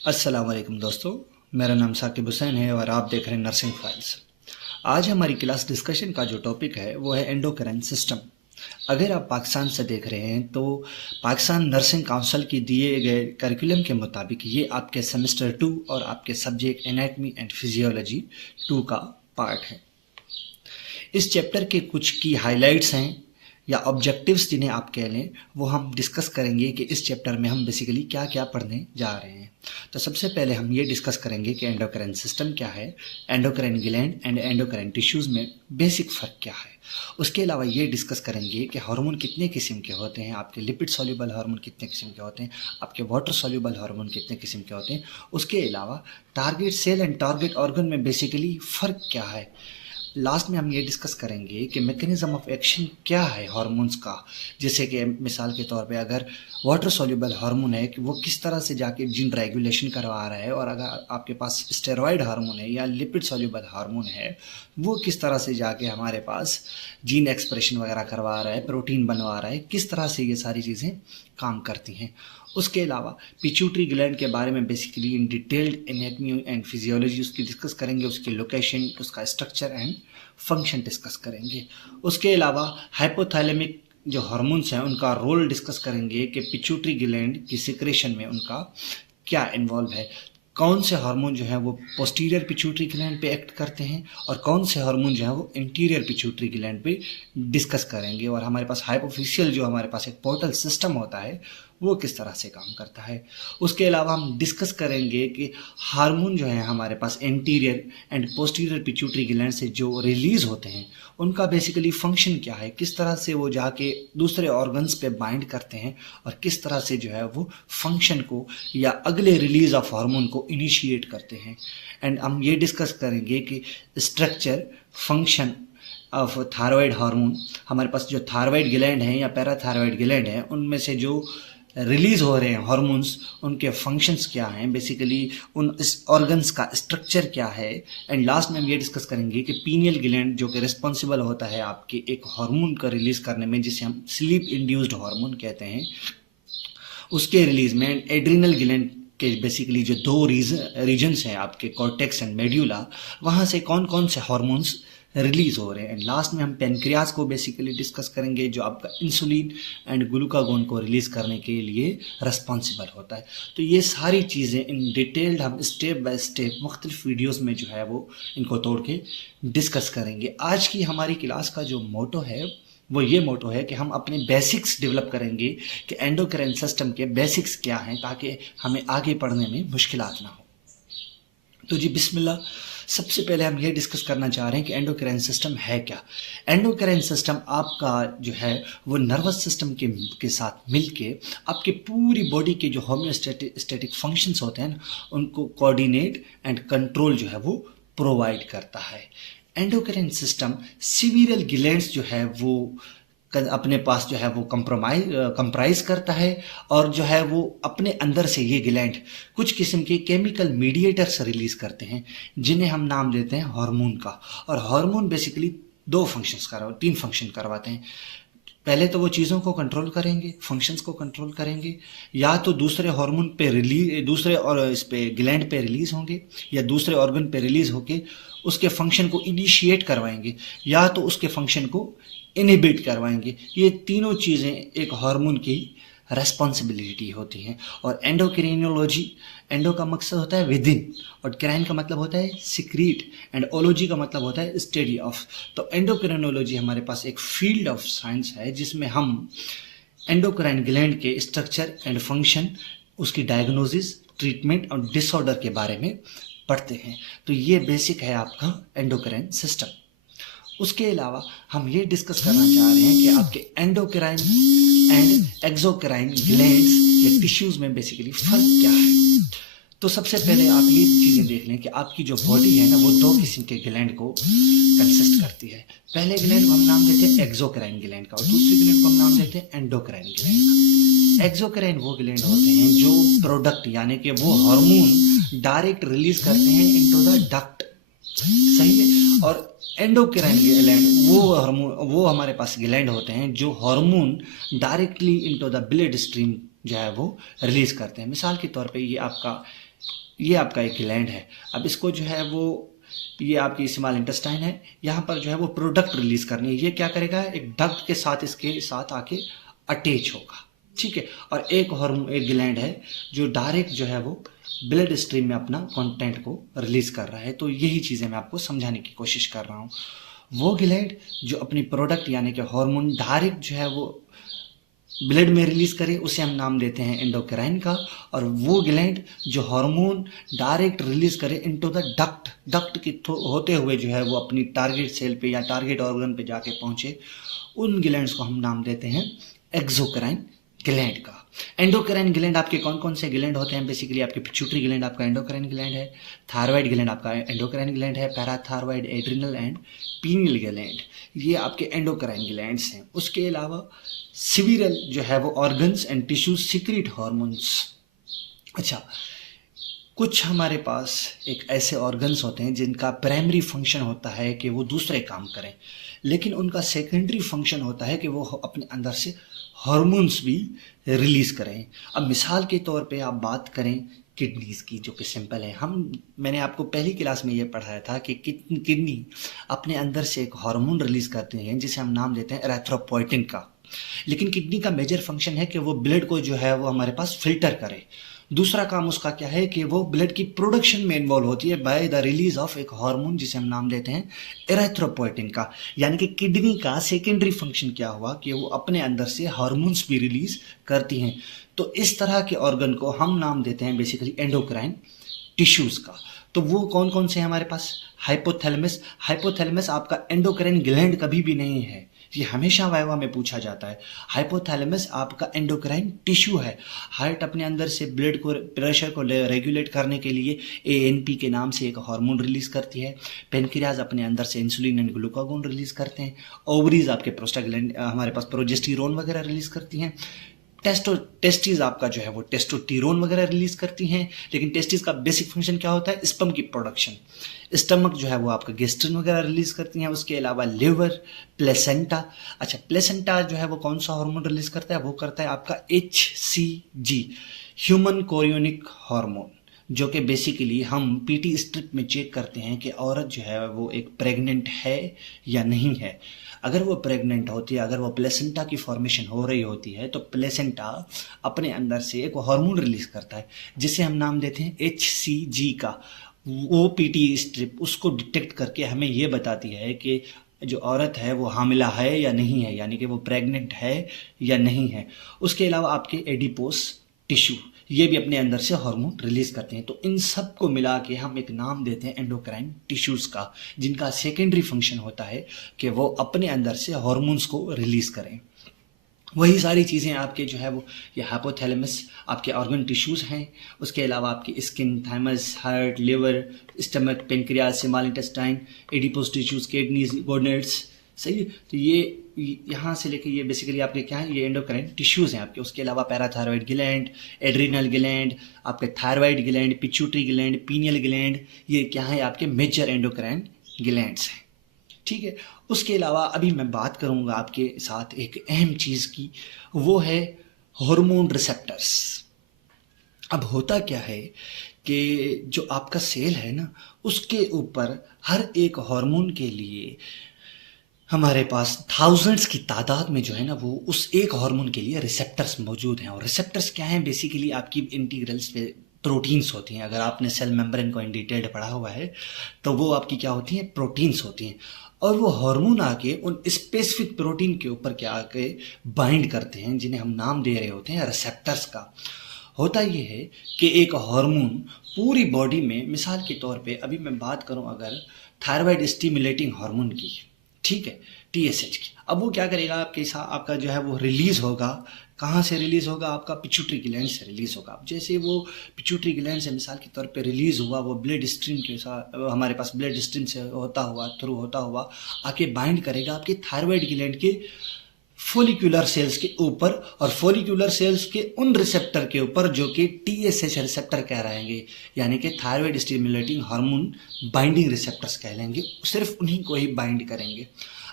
अस्सलाम वालेकुम दोस्तों। मेरा नाम साकिब हुसैन है और आप देख रहे हैं नर्सिंग फाइल्स। आज हमारी क्लास डिस्कशन का जो टॉपिक है वो है एंडोक्राइन सिस्टम। अगर आप पाकिस्तान से देख रहे हैं तो पाकिस्तान नर्सिंग काउंसिल की दिए गए करिकुलम के मुताबिक ये आपके सेमेस्टर 2 और आपके सब्जेक्ट एनाटमी एंड फिजियोलॉजी 2 का पार्ट है। इस चैप्टर के कुछ की हाइलाइट्स हैं या ऑब्जेक्टिव्स जिन्हें आप कह लें, वो हम डिस्कस करेंगे कि इस चैप्टर में हम बेसिकली क्या क्या पढ़ने जा रहे हैं। तो सबसे पहले हम ये डिस्कस करेंगे कि एंडोक्राइन सिस्टम क्या है, endocrine gland and endocrine tissues में बेसिक फ़र्क क्या है। उसके अलावा ये डिस्कस करेंगे कि हार्मोन कितने किस्म के होते हैं, आपके लिपिड सॉल्युबल हार्मोन कितने किस्म के होते हैं, आपके वाटर सॉल्युबल हार्मोन कितने किस्म के होते हैं। उसके अलावा target cell and target organ में बेसिकली फ़र्क क्या है। लास्ट में हम ये डिस्कस करेंगे कि मैकेनिज्म ऑफ एक्शन क्या है हार्मोन्स का। जैसे कि मिसाल के तौर पे अगर वाटर सॉल्युबल हार्मोन है कि वो किस तरह से जाके जीन रेगुलेशन करवा रहा है, और अगर आपके पास स्टेरॉयड हार्मोन है या लिपिड सॉल्युबल हार्मोन है वो किस तरह से जाके हमारे पास जीन एक्सप्रेशन वगैरह करवा रहा है, प्रोटीन बनवा रहा है, किस तरह से ये सारी चीज़ें काम करती हैं। उसके अलावा पिट्यूटरी ग्लैंड के बारे में basically in detailed anatomy and physiology उसकी डिस्कस करेंगे, उसकी लोकेशन, उसका स्ट्रक्चर एंड फंक्शन डिस्कस करेंगे। उसके अलावा हाइपोथैलेमिक जो हार्मोन्स हैं उनका रोल डिस्कस करेंगे कि पिट्यूटरी ग्लैंड की सिक्रेशन में उनका क्या इन्वॉल्व है, कौन से हार्मोन जो है वो पोस्टीरियर पिट्यूटरी ग्लैंड पे एक्ट करते हैं और कौन से हार्मोन जो है वो इंटीरियर पिट्यूटरी ग्लैंड पे डिस्कस करेंगे। और हमारे पास हाइपोफिशियल जो हमारे पास एक पोर्टल सिस्टम होता है वो किस तरह से काम करता है। उसके अलावा हम डिस्कस करेंगे कि हार्मोन जो है हमारे पास interior and posterior pituitary gland से जो रिलीज़ होते हैं उनका बेसिकली फंक्शन क्या है, किस तरह से वो जाके दूसरे ऑर्गन्स पे बाइंड करते हैं और किस तरह से जो है वो फंक्शन को या अगले रिलीज ऑफ हार्मोन को इनिशिएट करते हैं। एंड हम ये डिस्कस करेंगे कि structure, function of thyroid hormone, हमारे पास जो थायराइड ग्लैंड है या पैराथायराइड ग्लैंड है उनमें से जो रिलीज हो रहे हैं हार्मोन्स उनके फंक्शंस क्या हैं, बेसिकली उन इस ऑर्गन्स का स्ट्रक्चर क्या है। एंड लास्ट में हम ये डिस्कस करेंगे कि पीनियल ग्लैंड जो कि रिस्पॉन्सिबल होता है आपके एक हार्मोन का रिलीज करने में जिसे हम स्लीप इंड्यूस्ड हार्मोन कहते हैं, उसके रिलीज में एड्रिनल ग्लैंड के बेसिकली जो दो रीजन्स हैं आपके कॉर्टेक्स एंड मेड्यूला, वहाँ से कौन कौन से हार्मोन्स रिलीज हो रहे हैं। एंड लास्ट में हम पेनक्रियाज को बेसिकली डिस्कस करेंगे जो आपका इंसुलिन एंड ग्लूकागोन को रिलीज करने के लिए रिस्पॉन्सिबल होता है। तो ये सारी चीज़ें इन डिटेल्ड हम स्टेप बाय स्टेप मुख्तलिफ वीडियोज़ में जो है वो इनको तोड़ के डिस्कस करेंगे। आज की हमारी क्लास का जो मोटो है वो ये मोटो है कि हम अपने बेसिक्स डेवलप करेंगे कि एंडोक्राइन सिस्टम के बेसिक्स क्या हैं ताकि हमें आगे पढ़ने में मुश्किलात ना हो। तो जी बिस्मिल्लाह, सबसे पहले हम ये डिस्कस करना चाह रहे हैं कि एंडोक्राइन सिस्टम है क्या। एंडोक्राइन सिस्टम आपका जो है वो नर्वस सिस्टम के साथ मिलके आपके पूरी बॉडी के जो होम्योस्टैटिक फंक्शंस होते हैं उनको कोऑर्डिनेट एंड कंट्रोल जो है वो प्रोवाइड करता है। एंडोक्राइन सिस्टम सिविरल ग्लैंड्स जो है वो अपने पास जो है वो कंप्राइज करता है, और जो है वो अपने अंदर से ये ग्लैंड कुछ किस्म के केमिकल मीडिएटर्स रिलीज करते हैं जिन्हें हम नाम देते हैं हार्मोन का। और हार्मोन बेसिकली तीन फंक्शन करवाते हैं। पहले तो वो चीज़ों को कंट्रोल करेंगे, फंक्शंस को कंट्रोल करेंगे, या तो दूसरे हार्मोन पे रिलीज दूसरे और इस पे ग्लैंड पे रिलीज होंगे या दूसरे ऑर्गन पे रिलीज होके उसके फंक्शन को इनिशिएट करवाएंगे या तो उसके फंक्शन को इनहिबिट करवाएंगे। ये तीनों चीज़ें एक हार्मोन की रेस्पॉन्सिबिलिटी होती हैं। और एंडोक्रिनोलॉजी, एंडो का मकसद होता है विद इन और क्राइन का मतलब होता है सिक्रीट एंड ओलॉजी का मतलब होता है स्टडी ऑफ। तो एंडोक्रिनोलॉजी हमारे पास एक फील्ड ऑफ साइंस है जिसमें हम एंडोक्राइन ग्लैंड के स्ट्रक्चर एंड फंक्शन, उसकी डायग्नोसिस, ट्रीटमेंट और डिसऑर्डर के बारे में पढ़ते हैं। तो ये बेसिक है आपका एंडोक्राइन सिस्टम। उसके अलावा हम ये डिस्कस करना चाह रहे हैं कि आपके एंडोक्राइन एंड एक्सोक्राइन ग्लैंड्स या टिश्यूज में बेसिकली फर्क क्या है। तो सबसे पहले आप ये चीज़ें देख लें कि आपकी जो बॉडी है ना वो दो किस्म के ग्लैंड को कंसिस्ट करती है। पहले ग्लैंड को हम नाम देते हैं एक्सोक्राइन ग्लैंड का और दूसरी ग्लैंड को हम नाम देते हैं एंडोक्राइन ग्लैंड का। एक्सोक्राइन वो ग्लैंड होते हैं जो प्रोडक्ट यानी कि वो हार्मोन डायरेक्ट रिलीज करते हैं इनटू द डक्ट, सही है। और एंडोक्राइन ग्लैंड वो हमारे पास ग्लैंड होते हैं जो hormone directly into the blood stream जो है वो रिलीज करते हैं। मिसाल के तौर पे ये आपका ये आपका एक ग्लैंड है। अब इसको जो है वो, ये आपकी स्मॉल इंटेस्टाइन है, यहाँ पर जो है वो प्रोडक्ट रिलीज करनी है। ये क्या करेगा, एक डक्ट के साथ इसके साथ आके अटैच होगा, ठीक है। और एक हार्मोन, एक ग्लैंड है जो डायरेक्ट जो है वो ब्लड स्ट्रीम में अपना कंटेंट को रिलीज कर रहा है। तो यही चीज़ें मैं आपको समझाने की कोशिश कर रहा हूँ। वो ग्लैंड जो अपनी प्रोडक्ट यानी कि हार्मोन डायरेक्ट जो है वो ब्लड में रिलीज करे, उसे हम नाम देते हैं एंडोक्राइन का। और वो ग्लैंड जो हार्मोन डायरेक्ट रिलीज करे इनटू द डक्ट, डक्ट के होते हुए जो है वो अपनी टारगेट सेल पे या टारगेट ऑर्गन पे जाके पहुंचे, उन ग्लैंड्स को हम नाम देते हैं एक्सोक्राइन ग्लैंड का। एंडोक्राइन ग्लैंड आपके कौन कौन से ग्लैंड होते हैं? बेसिकली आपके पिट्यूटरी ग्लैंड आपका एंडोक्राइन ग्लैंड है, थायराइड ग्लैंड आपका एंडोक्राइन ग्लैंड है, parathyroid, adrenal and pineal gland, ये आपके एंडोक्राइन ग्लैंड्स हैं। उसके अलावा सिविरल जो है वो organs and tissues secret hormones. अच्छा, कुछ हमारे पास एक ऐसे ऑर्गन्स होते हैं जिनका प्राइमरी फंक्शन होता है कि वो दूसरे काम करें, लेकिन उनका सेकेंडरी फंक्शन होता है कि वो अपने अंदर से हार्मोन्स भी रिलीज करें। अब मिसाल के तौर पे आप बात करें किडनीज की, जो कि सिंपल है। मैंने आपको पहली क्लास में ये पढ़ाया था कि किडनी अपने अंदर से एक हार्मोन रिलीज करते हैं जिसे हम नाम देते हैं एरिथ्रोपोइटिन का। लेकिन किडनी का मेजर फंक्शन है कि वो ब्लड को जो है वो हमारे पास फिल्टर करे। दूसरा काम उसका क्या है कि वो ब्लड की प्रोडक्शन में इन्वॉल्व होती है बाय द रिलीज ऑफ एक हार्मोन जिसे हम नाम देते हैं एरिथ्रोपोइटिन का। यानी कि किडनी का सेकेंडरी फंक्शन क्या हुआ कि वो अपने अंदर से हार्मोन्स भी रिलीज करती हैं। तो इस तरह के ऑर्गन को हम नाम देते हैं बेसिकली एंडोक्राइन टिश्यूज का। तो वो कौन कौन से हैं हमारे पास? हाइपोथैलेमस। हाइपोथैलेमस आपका एंडोक्राइन ग्लैंड कभी भी नहीं है, ये हमेशा वाइवा में पूछा जाता है। हाइपोथैलेमस आपका एंडोक्राइन टिश्यू है। हार्ट अपने अंदर से ब्लड को प्रेशर को रेगुलेट करने के लिए एएनपी के नाम से एक हार्मोन रिलीज करती है। पेनक्रियाज अपने अंदर से इंसुलिन एंड ग्लूकागोन रिलीज करते हैं। ओवरीज आपके प्रोस्टाग्लैंड हमारे पास प्रोजेस्टेरोन वगैरह रिलीज करती हैं। टेस्टिस आपका जो है वो टेस्टोस्टेरोन वगैरह रिलीज करती हैं। लेकिन टेस्टिस का बेसिक फंक्शन क्या होता है? स्पर्म की प्रोडक्शन। स्टमक जो है वो आपका गेस्ट्रिन वगैरह रिलीज करती हैं। उसके अलावा लिवर, प्लेसेंटा। अच्छा, प्लेसेंटा जो है वो कौन सा हार्मोन रिलीज करता है? वो करता है आपका HCG, ह्यूमन कोरियोनिक हार्मोन, जो कि बेसिकली हम पीटी स्ट्रिप में चेक करते हैं कि औरत जो है वो एक प्रेग्नेंट है या नहीं है। अगर वो प्रेग्नेंट होती है, अगर वो प्लेसेंटा की फॉर्मेशन हो रही होती है, तो प्लेसेंटा अपने अंदर से एक हार्मोन रिलीज करता है जिसे हम नाम देते हैं HCG का। वो पीटी स्ट्रिप उसको डिटेक्ट करके हमें ये बताती है कि जो औरत है वो हामिला है या नहीं है, यानी कि वो प्रेग्नेंट है या नहीं है। उसके अलावा आपके एडिपोस टिश्यू, ये भी अपने अंदर से हार्मोन रिलीज करते हैं। तो इन सब को मिला के हम एक नाम देते हैं एंडोक्राइन टिश्यूज का, जिनका सेकेंडरी फंक्शन होता है कि वो अपने अंदर से हार्मोन्स को रिलीज करें। वही सारी चीज़ें आपके जो है वो ये हाइपोथैलेमस आपके ऑर्गन टिश्यूज हैं। उसके अलावा आपकी skin, thymus, heart, liver, stomach, pancreas, small intestine, adipose tissues, kidneys, gonads, सही है। तो ये यहाँ से लेके ये बेसिकली आपके क्या है, ये एंडोक्राइन टिश्यूज हैं आपके। उसके अलावा पैराथायरॉइड ग्लैंड, एड्रिनल ग्लैंड, आपके thyroid gland, pituitary gland, pineal gland, ये क्या है आपके मेजर एंडोक्राइन ग्लैंड्स हैं, ठीक है। उसके अलावा अभी मैं बात करूंगा आपके साथ एक अहम चीज की, वो है हार्मोन रिसेप्टर्स। अब होता क्या है कि जो आपका सेल है ना, उसके ऊपर हर एक हार्मोन के लिए हमारे पास थाउजेंड्स की तादाद में जो है ना वो उस एक हार्मोन के लिए रिसेप्टर्स मौजूद हैं। और रिसेप्टर्स क्या हैं? बेसिकली आपकी इंटीग्रल्स पे प्रोटीन्स होती हैं। अगर आपने सेल मेम्ब्रेन को इन डिटेल पढ़ा हुआ है तो वो आपकी क्या होती हैं? प्रोटीन्स होती हैं। और वो हार्मोन आके उन स्पेसिफिक प्रोटीन के ऊपर क्या आके बाइंड करते हैं, जिन्हें हम नाम दे रहे होते हैं रिसेप्टर्स का। होता ये है कि एक हार्मोन पूरी बॉडी में, मिसाल के तौर पे अभी मैं बात करूं अगर थायराइड स्टिमुलेटिंग हार्मोन की, ठीक है, TSH की, अब वो क्या करेगा आपके साथ, आपका जो है वो रिलीज होगा। कहाँ से रिलीज होगा? आपका पिट्यूटरी ग्लैंड से रिलीज होगा। अब जैसे वो पिट्यूटरी ग्लैंड से मिसाल के तौर पे रिलीज हुआ, वो ब्लड स्ट्रीम के साथ हमारे पास ब्लड स्ट्रीम से होता हुआ, थ्रू होता हुआ आके बाइंड करेगा आपके थायराइड ग्लैंड के फोलिकुलर सेल्स के ऊपर, और फोलिकुलर सेल्स के उन रिसेप्टर के ऊपर जो कि TSH रिसेप्टर कह रहेंगे, यानी कि thyroid stimulating hormone binding receptors कह लेंगे, सिर्फ उन्हीं को ही बाइंड करेंगे।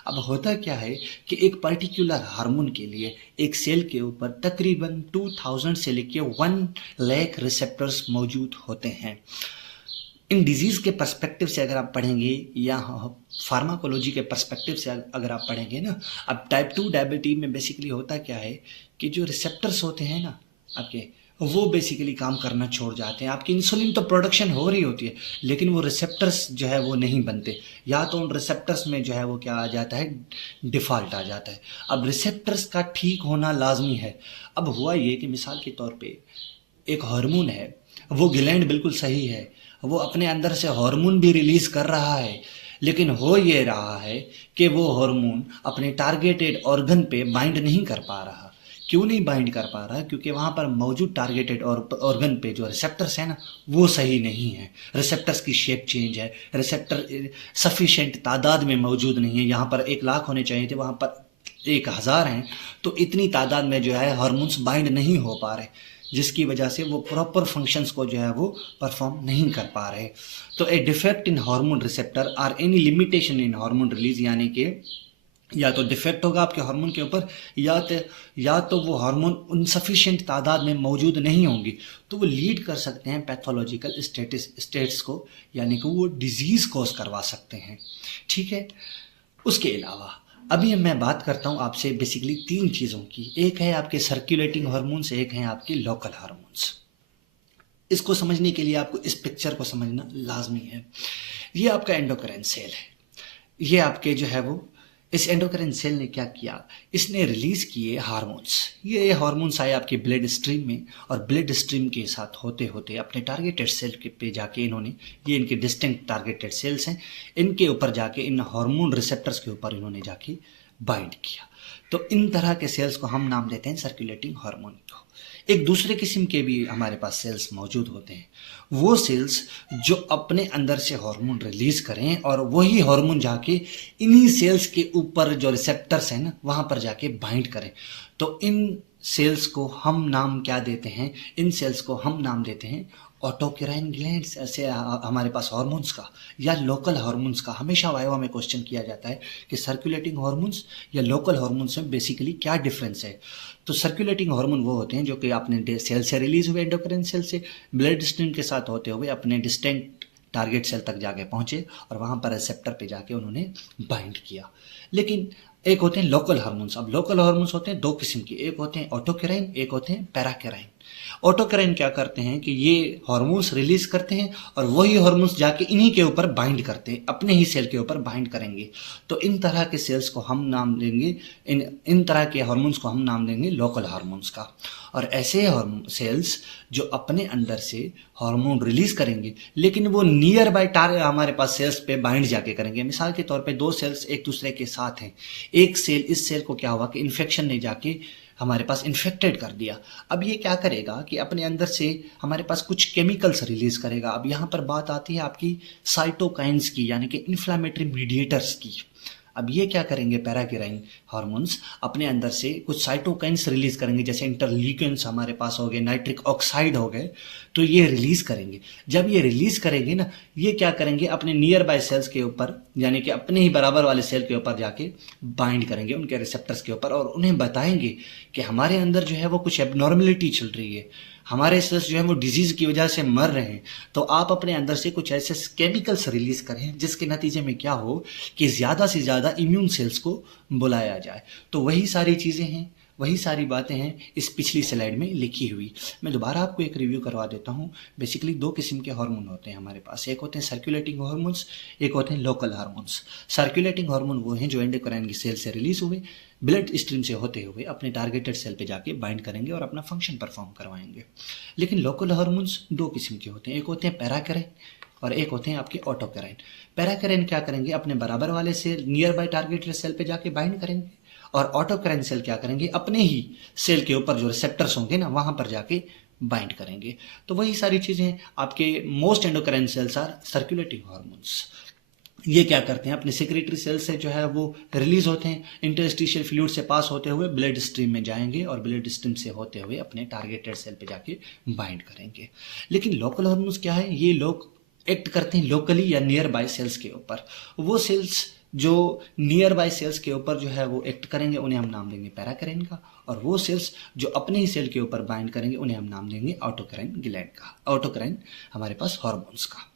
अब होता क्या है कि एक पर्टिकुलर हार्मोन के लिए एक सेल के ऊपर तकरीबन 2000 से लेके 1 लाख रिसेप्टर्स मौजूद होते हैं। इन डिजीज़ के पर्सपेक्टिव से अगर आप पढ़ेंगे या फार्माकोलॉजी के पर्सपेक्टिव से अगर आप पढ़ेंगे ना, अब टाइप 2 डायबिटीज में बेसिकली होता क्या है कि जो रिसेप्टर्स होते हैं ना आपके, वो बेसिकली काम करना छोड़ जाते हैं। आपकी इंसुलिन तो प्रोडक्शन हो रही होती है, लेकिन वो रिसेप्टर्स जो है वो नहीं बनते, या तो उन रिसेप्टर्स में जो है वो क्या आ जाता है, डिफ़ॉल्ट आ जाता है। अब रिसेप्टर्स का ठीक होना लाजमी है। अब हुआ ये कि मिसाल के तौर पे एक हार्मोन है, वो ग्लैंड बिल्कुल सही है, वो अपने अंदर से हार्मोन भी रिलीज कर रहा है, लेकिन हो ये रहा है कि वो हार्मोन अपने टारगेटेड ऑर्गन पे बाइंड नहीं कर पा रहा। क्यों नहीं बाइंड कर पा रहा? क्योंकि वहाँ पर मौजूद टारगेटेड ऑर्गन पे जो रिसेप्टर्स है ना, वो सही नहीं है। रिसेप्टर्स की शेप चेंज है, रिसेप्टर सफिशेंट तादाद में मौजूद नहीं है। यहाँ पर 1 लाख होने चाहिए थे, वहाँ पर 1000 हैं। तो इतनी तादाद में जो है हार्मोन्स बाइंड नहीं हो पा रहे, जिसकी वजह से वो प्रॉपर फंक्शंस को जो है वो परफॉर्म नहीं कर पा रहे। तो a defect in hormone receptor or any limitation in hormone release, यानी कि या तो डिफेक्ट होगा आपके हार्मोन के ऊपर, या तो वो हार्मोन इनसफिशिएंट तादाद में मौजूद नहीं होंगी, तो वो लीड कर सकते हैं पैथोलॉजिकल स्टेट्स को, यानी कि वो डिजीज़ कॉज करवा सकते हैं। ठीक है। उसके अलावा अभी मैं बात करता हूँ आपसे बेसिकली 3 चीज़ों की। एक है आपके सर्कुलेटिंग हार्मोन्स, एक है आपके लोकल हार्मोन्स। इसको समझने के लिए आपको इस पिक्चर को समझना लाजमी है। ये आपका एंडोक्राइन सेल है, ये आपके जो है वो, इस एंडोक्राइन सेल ने क्या किया, इसने रिलीज किए हार्मोन्स। ये हार्मोन्स आए आपके ब्लड स्ट्रीम में, और ब्लड स्ट्रीम के साथ होते होते अपने टारगेटेड सेल के पे जाके इन्होंने, ये इनके डिस्टिंक्ट टारगेटेड सेल्स हैं, इनके ऊपर जाके इन हार्मोन रिसेप्टर्स के ऊपर इन्होंने जाके बाइंड किया। तो इन तरह के सेल्स को हम नाम देते हैं सर्कुलेटिंग हार्मोन को। एक दूसरे किस्म के भी हमारे पास सेल्स मौजूद होते हैं, वो सेल्स जो अपने अंदर से हार्मोन रिलीज करें और वही हार्मोन जाके इन्हीं सेल्स के ऊपर जो रिसेप्टर्स हैं ना, वहाँ पर जाके बाइंड करें। तो इन सेल्स को हम नाम क्या देते हैं, इन सेल्स को हम नाम देते हैं ऑटोक्राइन ग्लैंड्स, ऐसे हमारे पास हार्मोन्स का या लोकल हार्मोन्स का। हमेशा वाइवा में क्वेश्चन किया जाता है कि सर्कुलेटिंग हार्मोन्स या लोकल हार्मोन्स में बेसिकली क्या डिफरेंस है। तो सर्कुलेटिंग हार्मोन वो होते हैं जो कि अपने सेल से रिलीज हुए, एंडोक्राइन सेल से ब्लड स्ट्रीम के साथ होते हुए अपने डिस्टिंक्ट टारगेट सेल तक जाके पहुंचे और वहां पर रिसेप्टर पे जाके उन्होंने बाइंड किया। लेकिन एक होते हैं लोकल हार्मोन्स। अब लोकल हार्मोन्स होते हैं 2 किस्म के, एक होते हैं ऑटोक्राइन, एक होते हैं पैराक्राइन। ऑटोक्राइन क्या करते हैं कि ये हार्मोन्स रिलीज करते हैं और वही हार्मोन्स जाके इन्हीं के ऊपर बाइंड करते हैं, अपने ही सेल के ऊपर बाइंड करेंगे। तो इन तरह के सेल्स को हम नाम देंगे, इन तरह के हार्मोन्स को हम नाम देंगे लोकल हार्मोन्स का। और ऐसे सेल्स जो अपने अंदर से हार्मोन रिलीज करेंगे, लेकिन वो नियर बाय हमारे पास सेल्स पे बाइंड जाके करेंगे। मिसाल के तौर पे 2 सेल्स एक दूसरे के साथ हैं, एक सेल, इस सेल को क्या हुआ कि इन्फेक्शन ने जाके हमारे पास इन्फेक्टेड कर दिया। अब ये क्या करेगा कि अपने अंदर से हमारे पास कुछ केमिकल्स रिलीज करेगा। अब यहाँ पर बात आती है आपकी साइटोकाइंस की, यानी कि इन्फ्लामेटरी मीडिएटर्स की। अब ये क्या करेंगे, पैराक्राइन हार्मोन्स अपने अंदर से कुछ साइटोकाइंस रिलीज करेंगे, जैसे इंटरल्यूकिन्स हमारे पास हो गए, नाइट्रिक ऑक्साइड हो गए, तो ये रिलीज करेंगे। जब ये रिलीज करेंगे ना, ये क्या करेंगे, अपने नियर बाय सेल्स के ऊपर, यानी कि अपने ही बराबर वाले सेल के ऊपर जाके बाइंड करेंगे उनके रिसेप्टर्स के ऊपर, और उन्हें बताएंगे कि हमारे अंदर जो है वो कुछ एबनॉर्मलिटी चल रही है, हमारे सेल्स जो है वो डिजीज की वजह से मर रहे हैं। तो आप अपने अंदर से कुछ ऐसे केमिकल्स रिलीज करें जिसके नतीजे में क्या हो कि ज़्यादा से ज़्यादा इम्यून सेल्स को बुलाया जाए। तो वही सारी चीज़ें हैं, वही सारी बातें हैं इस पिछली स्लाइड में लिखी हुई। मैं दोबारा आपको एक रिव्यू करवा देता हूँ। बेसिकली 2 किस्म के हार्मोन होते हैं हमारे पास, एक होते हैं सर्कुलेटिंग हार्मोन्स, एक होते हैं लोकल हार्मोन्स। सर्कुलेटिंग हार्मोन वो हैं जो एंडोक्राइन की सेल से रिलीज हुए, ब्लड स्ट्रीम से होते हुए अपने टारगेटेड सेल पे जाके बाइंड करेंगे और अपना फंक्शन परफॉर्म करवाएंगे। लेकिन लोकल हार्मोन्स 2 किस्म के होते हैं, एक होते हैं पैराक्राइन और एक होते हैं आपके ऑटोक्राइन। पैराक्राइन क्या करेंगे, अपने बराबर वाले cell, nearby targeted cell पे जाके बाइंड करेंगे, और ऑटोक्राइन सेल क्या करेंगे, अपने ही सेल के ऊपर जो रिसेप्टर्स होंगे ना, वहां पर जाके बाइंड करेंगे। तो वही सारी चीजें आपके most endocrine cells are circulating hormones. ये क्या करते हैं, अपने सेक्रेटरी सेल से जो है वो रिलीज होते हैं, इंटरस्टिशियल फ्लूइड से पास होते हुए ब्लड स्ट्रीम में जाएंगे और ब्लड स्ट्रीम से होते हुए अपने टारगेटेड सेल पे जाके बाइंड करेंगे। लेकिन लोकल हार्मोन्स क्या है, ये लोग एक्ट करते हैं लोकली या नियर बाय सेल्स के ऊपर। वो सेल्स जो नियर बाय सेल्स के ऊपर जो है वो एक्ट करेंगे उन्हें हम नाम देंगे पैराकैरिन का, और वो सेल्स जो अपने ही सेल के ऊपर बाइंड करेंगे उन्हें हम नाम देंगे ऑटोकैरिन ग्लैंड का, ऑटोकैरिन हमारे पास हार्मोन्स का।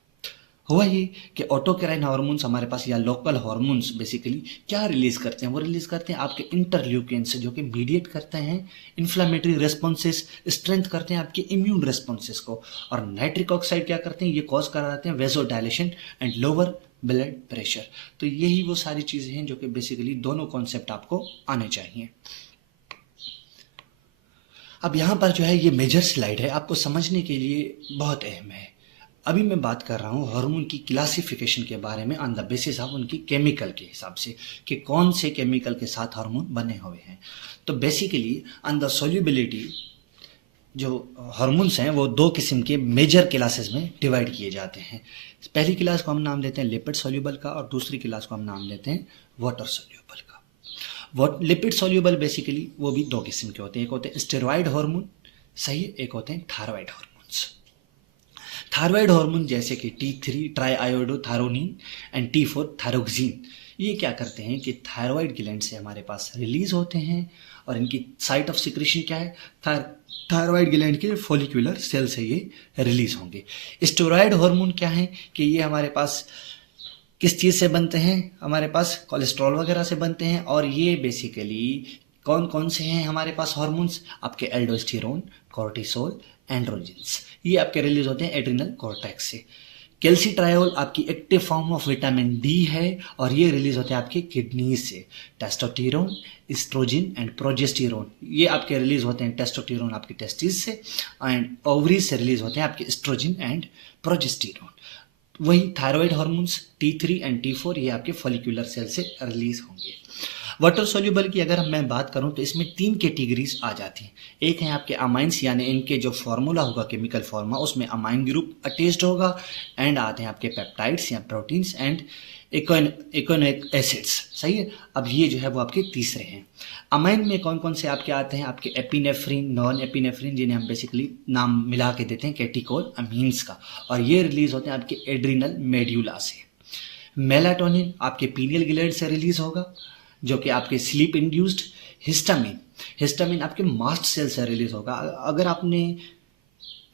हुआ ये कि ऑटोकैरिन हार्मोन्स हमारे पास या लोकल हार्मोन्स बेसिकली क्या रिलीज करते हैं, वो रिलीज करते हैं आपके इंटरल्यूकिन्स जो कि मीडिएट करते हैं इन्फ्लामेटरी रेस्पॉन्सेस, स्ट्रेंथ करते हैं आपके इम्यून रेस्पॉन्सेस को, और नाइट्रिक ऑक्साइड क्या करते हैं, ये कॉज कराते हैं vasodilation and lower blood pressure. तो यही वो सारी चीज़ें हैं जो कि बेसिकली दोनों कॉन्सेप्ट आपको आने चाहिए। अब यहाँ पर जो है ये मेजर स्लाइड है, आपको समझने के लिए बहुत अहम है। अभी मैं बात कर रहा हूँ हार्मोन की क्लासिफिकेशन के बारे में ऑन द बेसिस ऑफ उनकी केमिकल के हिसाब से कि कौन से केमिकल के साथ हार्मोन बने हुए हैं। तो बेसिकली ऑन द सोल्यूबिलिटी जो हार्मोन्स हैं वो दो किस्म के मेजर क्लासेस में डिवाइड किए जाते हैं। पहली क्लास को हम नाम देते हैं लिपिड सोल्यूबल का, और दूसरी क्लास को हम नाम देते हैं वाटर सोल्यूबल का। लिपिड सोल्यूबल बेसिकली वो भी दो किस्म के होते हैं, एक होते हैं स्टेरॉइड हार्मोन, सही, एक होते हैं थायराइड हार्मोन्स। थायराइड हार्मोन जैसे कि T3 triiodothyronine and T4 thyroxine, ये क्या करते हैं कि थायराइड ग्लैंड से हमारे पास रिलीज होते हैं, और इनकी साइट ऑफ सिक्रेशन क्या है, थायराइड ग्लैंड के फॉलिकुलर सेल से ये रिलीज होंगे। स्टेरॉइड हार्मोन क्या है कि ये हमारे पास किस चीज़ से बनते हैं, हमारे पास कोलेस्ट्रॉल वगैरह से बनते हैं, और ये बेसिकली कौन कौन से हैं हमारे पास हार्मोन्स, आपके एल्डोस्टेरोन, कॉर्टिसोल, एंड्रोजेंस, ये आपके रिलीज होते हैं एड्रिनल कॉर्टेक्स से। कैल्सिट्रायोल आपकी active form of vitamin D है, और ये रिलीज होते हैं आपके किडनी से। टेस्टोस्टेरोन, एस्ट्रोजन एंड प्रोजेस्टेरोन, ये आपके रिलीज होते हैं टेस्टोस्टेरोन आपकी टेस्टिस से, एंड ओवरीज से रिलीज होते हैं आपके एस्ट्रोजन एंड प्रोजेस्टेरोन। वही thyroid hormones T3 and T4 ये आपके फॉलिकुलर सेल से रिलीज होंगे। वाटर सोल्यूबल की अगर मैं बात करूं तो इसमें 3 कैटेगरीज आ जाती हैं। एक है आपके अमाइंस, यानी इनके जो फार्मूला होगा केमिकल फार्मूला उसमें अमाइन ग्रुप अटैच्ड होगा, एंड आते हैं आपके पेप्टाइड्स या प्रोटीन्स एंड इकोनिक एसिड्स, सही है। अब ये जो है वो आपके तीसरे हैं। अमाइन में कौन कौन से आपके आते हैं, आपके एपिनेफ्रिन, नॉन एपिनेफ्रिन, जिन्हें हम बेसिकली नाम मिला के देते हैं कैटिकोल अमीन्स का, और ये रिलीज होते हैं आपके एड्रिनल मेड्यूला से। मेलाटोनिन आपके पीनियल ग्लैंड से रिलीज होगा जो कि आपके स्लीप इंड्यूस्ड। हिस्टामिन आपके मास्ट सेल से रिलीज होगा। अगर आपने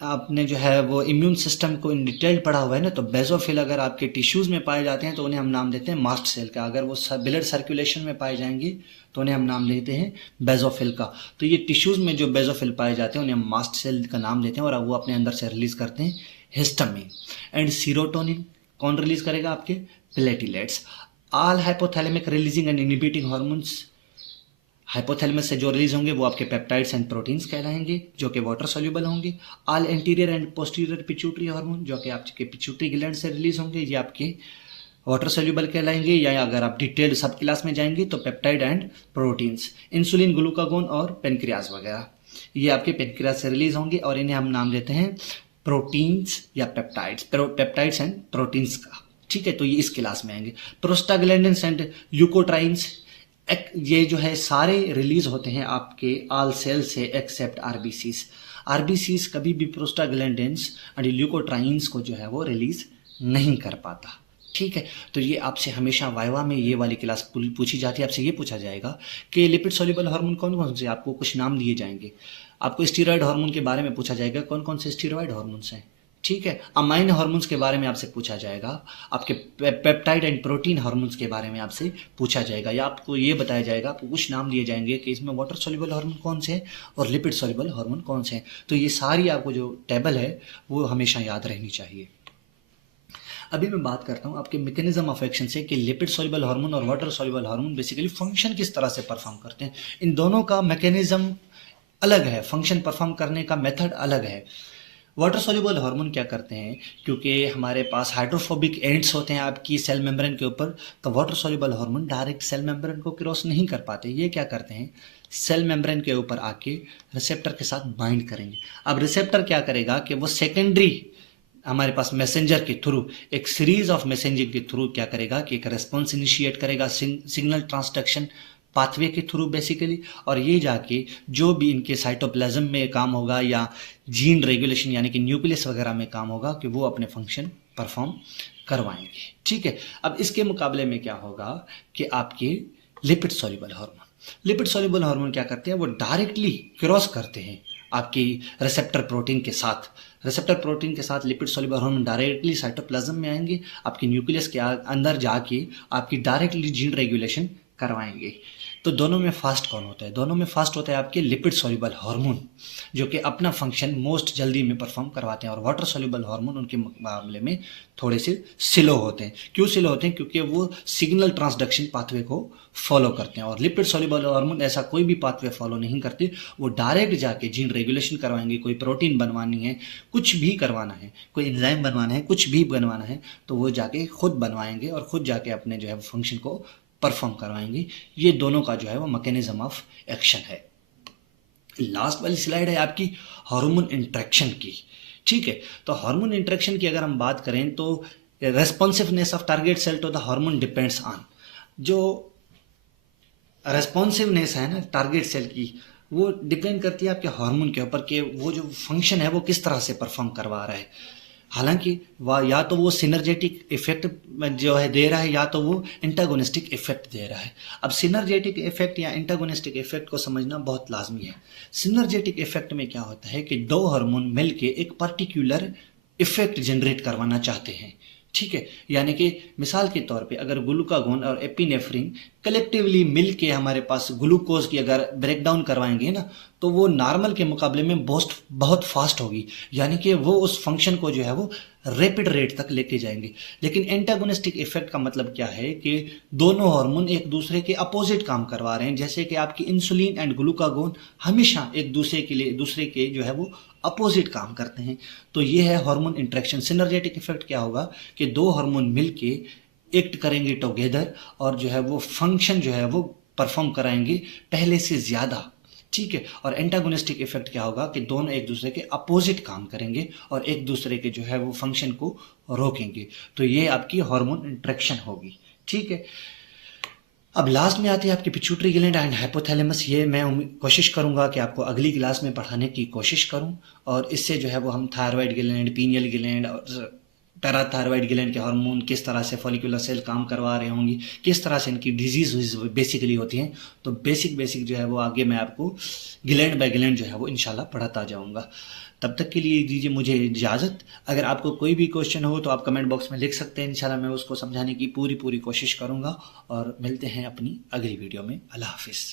जो है वो इम्यून सिस्टम को इन डिटेल पढ़ा हुआ है ना, तो बेजोफिल अगर आपके टिश्यूज़ में पाए जाते हैं तो उन्हें हम नाम देते हैं मास्ट सेल का। अगर वो ब्लड सर्कुलेशन में पाए जाएंगे तो उन्हें हम नाम देते हैं बेजोफिल का। तो ये टिश्यूज़ में जो बेजोफिल पाए जाते हैं उन्हें हम मास्ट सेल का नाम देते हैं, और वो अपने अंदर से रिलीज करते हैं हिस्टामिन। एंड सीरोटोनिन कौन रिलीज करेगा, आपके platelets. All hypothalamic releasing and inhibiting hormones, hypothalamus से जो रिलीज होंगे वो आपके पेप्टाइड्स एंड प्रोटीन्स कहलाएंगे जो कि वाटर सोल्यूबल होंगे। All anterior and posterior pituitary hormone जो कि आपके पिट्यूटरी ग्लैंड से रिलीज होंगे, ये आपके वाटर सोल्यूबल कहलाएंगे, या अगर आप डिटेल्ड सब क्लास में जाएंगे तो peptide and proteins. Insulin, glucagon और पेनक्रियाज वगैरह ये आपके पेनक्रियाज से रिलीज होंगे, और इन्हें हम नाम देते हैं प्रोटीन्स या पेप्टाइड्स एंड प्रोटीन्स का, ठीक है। तो ये इस क्लास में आएंगे। प्रोस्टाग्लैंडिन्स एंड ल्यूकोट्राइन्स, ये जो है सारे रिलीज होते हैं आपके आल सेल से एक्सेप्ट आरबीसीज कभी भी प्रोस्टाग्लैंडिन्स एंड ल्यूकोट्राइन्स को जो है वो रिलीज नहीं कर पाता, ठीक है। तो ये आपसे हमेशा वाइवा में ये वाली क्लास पूछी जाती है। आपसे ये पूछा जाएगा कि लिपिड सोल्यूबल हार्मोन कौन कौन से, आपको कुछ नाम दिए जाएंगे। आपको स्टीरॉयड हार्मोन के बारे में पूछा जाएगा, कौन कौन से स्टीरॉयड हार्मोन्स हैं, ठीक है। अमाइन हार्मोन्स के बारे में आपसे पूछा जाएगा। आपके पेप्टाइड एंड प्रोटीन हार्मोन्स के बारे में आपसे पूछा जाएगा, या आपको ये बताया जाएगा, आपको कुछ नाम दिए जाएंगे कि इसमें वाटर सोल्यूबल हार्मोन कौन से हैं और लिपिड सोल्यूबल हार्मोन कौन से हैं। तो ये सारी आपको जो टेबल है वो हमेशा याद रहनी चाहिए। अभी मैं बात करता हूँ आपके मैकेनिज्म ऑफ एक्शन से कि लिपिड सोल्यूबल हार्मोन और water soluble hormone basically function किस तरह से परफॉर्म करते हैं। इन दोनों का मैकेनिज्म अलग है, फंक्शन परफॉर्म करने का मेथड अलग है। वाटर सोल्यूबल हार्मोन क्या करते हैं, क्योंकि हमारे पास हाइड्रोफोबिक एंड्स होते हैं आपकी सेल मेम्ब्रेन के ऊपर, तो water soluble hormone direct cell membrane को क्रॉस नहीं कर पाते। ये क्या करते हैं, सेल मेम्ब्रेन के ऊपर आके रिसेप्टर के साथ बाइंड करेंगे। अब रिसेप्टर क्या करेगा कि वो सेकेंडरी हमारे पास मैसेंजर के थ्रू, एक सीरीज ऑफ मैसेंजिंग के थ्रू क्या करेगा कि एक रेस्पॉन्स इनिशिएट करेगा सिग्नल ट्रांसडक्शन पाथवे के थ्रू बेसिकली, और ये जाके जो भी इनके साइटोप्लाज्म में काम होगा या जीन रेगुलेशन यानी कि न्यूक्लियस वगैरह में काम होगा कि वो अपने फंक्शन परफॉर्म करवाएंगे। ठीक है, अब इसके मुकाबले में क्या होगा कि आपके lipid soluble hormone, lipid soluble hormone क्या करते हैं, वो डायरेक्टली क्रॉस करते हैं आपकी रिसेप्टर प्रोटीन के साथ। रिसेप्टर प्रोटीन के साथ lipid soluble hormone directly cytoplasm में आएंगे, आपके न्यूक्लियस के अंदर जाके आपकी डायरेक्टली जीन रेगुलेशन करवाएंगे। तो दोनों में फास्ट कौन होता है? दोनों में फास्ट होता है आपके लिपिड सॉल्युबल हार्मोन, जो कि अपना फंक्शन मोस्ट जल्दी में परफॉर्म करवाते हैं, और वाटर सॉल्युबल हार्मोन उनके मामले में थोड़े से स्लो होते हैं। क्यों स्लो होते हैं? क्योंकि वो सिग्नल ट्रांसडक्शन पाथवे को फॉलो करते हैं, और लिपिड सॉल्युबल हार्मोन ऐसा कोई भी पाथवे फॉलो नहीं करते। वो डायरेक्ट जाके जीन रेगुलेशन करवाएंगे, कोई प्रोटीन बनवानी है, कुछ भी करवाना है, कोई एंजाइम बनवाना है, कुछ भी बनवाना है, तो वो जाके खुद बनवाएंगे और खुद जाके अपने जो है फंक्शन को परफॉर्म करवाएंगे। ये दोनों का जो है वो मैकेनिज्म ऑफ एक्शन है। लास्ट वाली स्लाइड है आपकी हार्मोन इंटरेक्शन की। ठीक है, तो हार्मोन इंटरेक्शन की अगर हम बात करें तो responsiveness of target cell to the hormone depends on, जो रेस्पॉन्सिवनेस है ना टारगेट सेल की, वो डिपेंड करती है आपके हार्मोन के ऊपर कि वो जो फंक्शन है वो किस तरह से परफॉर्म करवा रहा है। हालांकि वह या तो वो सिनर्जेटिक इफेक्ट जो है दे रहा है, या तो वो इंटागोनिस्टिक इफेक्ट दे रहा है। अब सिनर्जेटिक इफेक्ट या इंटागोनिस्टिक इफेक्ट को समझना बहुत लाजमी है। सिनर्जेटिक इफेक्ट में क्या होता है कि दो हार्मोन मिलके एक पर्टिकुलर इफेक्ट जनरेट करवाना चाहते हैं। ठीक है, यानी कि मिसाल के तौर पे अगर ग्लूकागोन और एपिनेफ्रिन कलेक्टिवली मिल के हमारे पास ग्लूकोज की अगर ब्रेक डाउन करवाएंगे ना, तो वो नॉर्मल के मुकाबले में बहुत फास्ट होगी, यानी कि वो उस फंक्शन को जो है वो रैपिड रेट तक लेके जाएंगे। लेकिन एंटागोनिस्टिक इफेक्ट का मतलब क्या है कि दोनों हार्मोन एक दूसरे के अपोजिट काम करवा रहे हैं। जैसे कि आपकी इंसुलिन एंड ग्लूकागोन हमेशा एक दूसरे के जो है वो अपोजिट काम करते हैं। तो ये है हार्मोन इंटरेक्शन। सिनर्जेटिक इफेक्ट क्या होगा कि दो हार्मोन मिलके एक्ट करेंगे टुगेदर, और जो है वो फंक्शन जो है वो परफॉर्म कराएंगे पहले से ज़्यादा। ठीक है, और एंटागोनिस्टिक इफेक्ट क्या होगा कि दोनों एक दूसरे के अपोजिट काम करेंगे और एक दूसरे के जो है वो फंक्शन को रोकेंगे। तो ये आपकी हार्मोन इंटरेक्शन होगी। ठीक है, अब लास्ट में आती है आपकी पिट्यूटरी ग्लैंड एंड हाइपोथैलेमस। ये मैं कोशिश करूंगा कि आपको अगली क्लास में पढ़ाने की कोशिश करूं, और इससे जो है वो हम थायराइड ग्लैंड, पीनियल ग्लैंड और पैराथायराइड ग्लैंड के हार्मोन किस तरह से फॉलिकुलर सेल काम करवा रहे होंगी, किस तरह से इनकी डिजीज बेसिकली होती हैं। तो बेसिक जो है वो आगे मैं आपको ग्लैंड बाय ग्लैंड जो है वो इंशाल्लाह पढ़ाता जाऊंगा। तब तक के लिए दीजिए मुझे इजाज़त। अगर आपको कोई भी क्वेश्चन हो तो आप कमेंट बॉक्स में लिख सकते हैं, इंशाल्लाह मैं उसको समझाने की पूरी कोशिश करूंगा। और मिलते हैं अपनी अगली वीडियो में। अल्लाह हाफिज़।